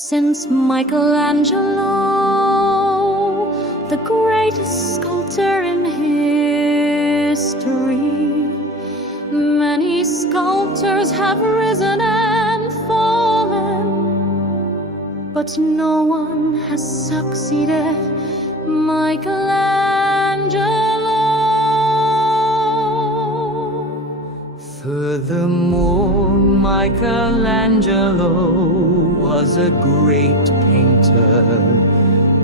Since Michelangelo, the greatest sculptor in history, many sculptors have risen and fallen, but no one has succeeded Michelangelo. Furthermore, Michelangelo was a great painter,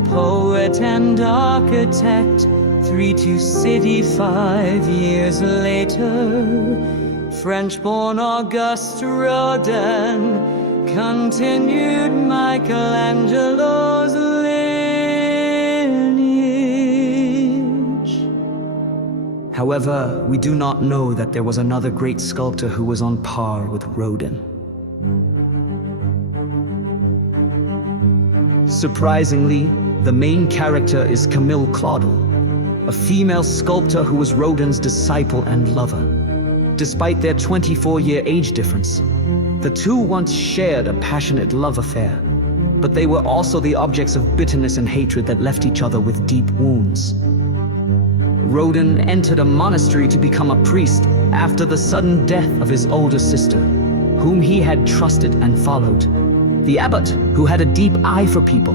poet and architect. 3 to city 5 years later, French-born Auguste Rodin continued Michelangelo's lineage. However, we do not know that there was another great sculptor who was on par with Rodin. Surprisingly, the main character is Camille Claudel, a female sculptor who was Rodin's disciple and lover. Despite their 24-year age difference, the two once shared a passionate love affair, but they were also the objects of bitterness and hatred that left each other with deep wounds. Rodin entered a monastery to become a priest after the sudden death of his older sister, whom he had trusted and followed. The abbot, who had a deep eye for people,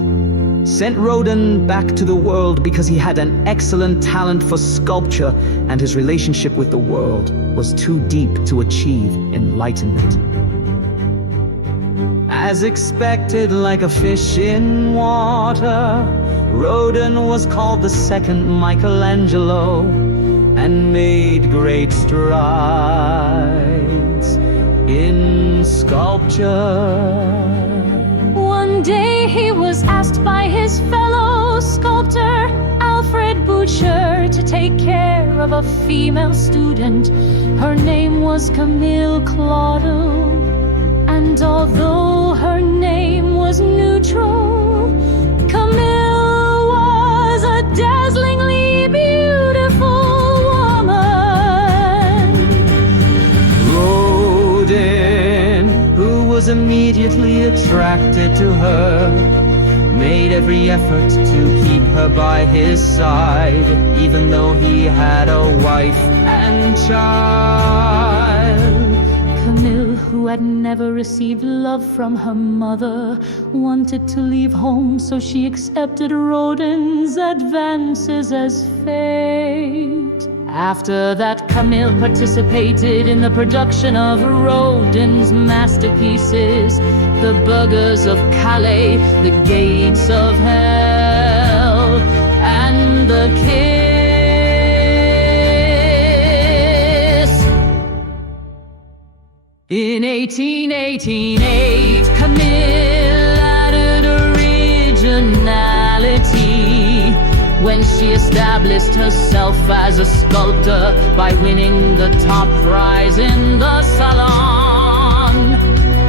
sent Rodin back to the world because he had an excellent talent for sculpture and his relationship with the world was too deep to achieve enlightenment. As expected, like a fish in water, Rodin was called the second Michelangelo and made great strides in sculpture. One day he was asked by his fellow sculptor, Alfred Boucher, to take care of a female student. Her name was Camille Claudel, and although her name was neutral, Camille was a dazzlingly beautiful woman. Rodin, who was immediately attracted to her, made every effort to keep her by his side, even though he had a wife and child. Camille, who had never received love from her mother, wanted to leave home, so she accepted Rodin's advances as fate. After that, Camille participated in the production of Rodin's masterpieces, The Burghers of Calais, The Gates of Hell, and The Kiss. In 1888, Camille added originality when she established herself as a sculptor by winning the top prize in the salon.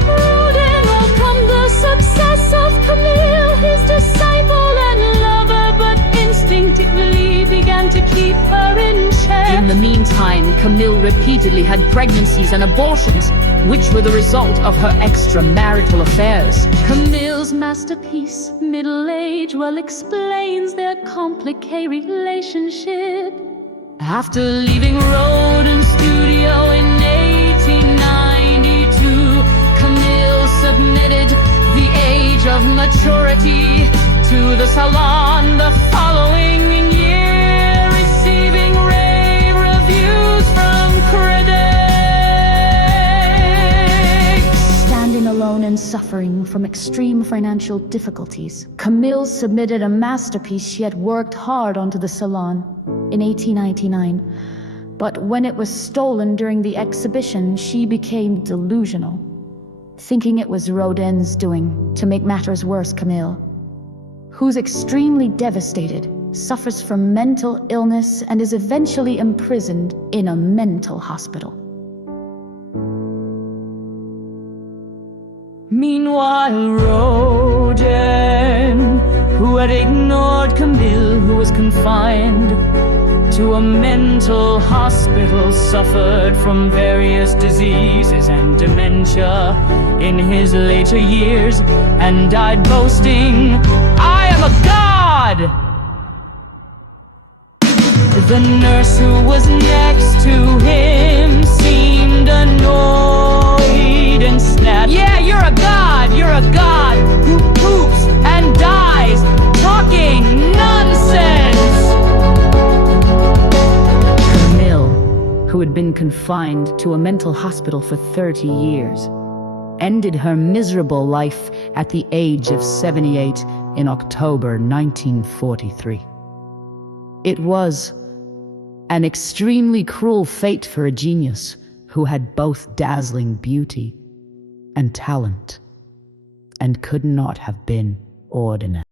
Rodin welcomed the success of Camille, his disciple and lover, but instinctively began to keep her in check. In the meantime, Camille repeatedly had pregnancies and abortions, which were the result of her extramarital affairs. Camille's masterpiece, Middle Age, well explains their complicated relationship. After leaving Rodin's studio in 1892, Camille submitted The Age of Maturity to the Salon the following year, receiving rave reviews from critics. Standing alone and suffering from extreme financial difficulties, Camille submitted a masterpiece she had worked hard on to the Salon in 1899. But when it was stolen during the exhibition, she became delusional, thinking it was Rodin's doing. To make matters worse, Camille, who's extremely devastated, suffers from mental illness and is eventually imprisoned in a mental hospital. Meanwhile, Rodin, who had ignored Camille, who was confined to a mental hospital, suffered from various diseases and dementia in his later years, and died boasting, "I am a god!" The nurse who was next to him seemed annoyed and snapped, "Yeah, you're a god who poops and dies, talking nonsense!" Camille, who had been confined to a mental hospital for 30 years, ended her miserable life at the age of 78 in October 1943. It was an extremely cruel fate for a genius who had both dazzling beauty and talent, and could not have been ordinary.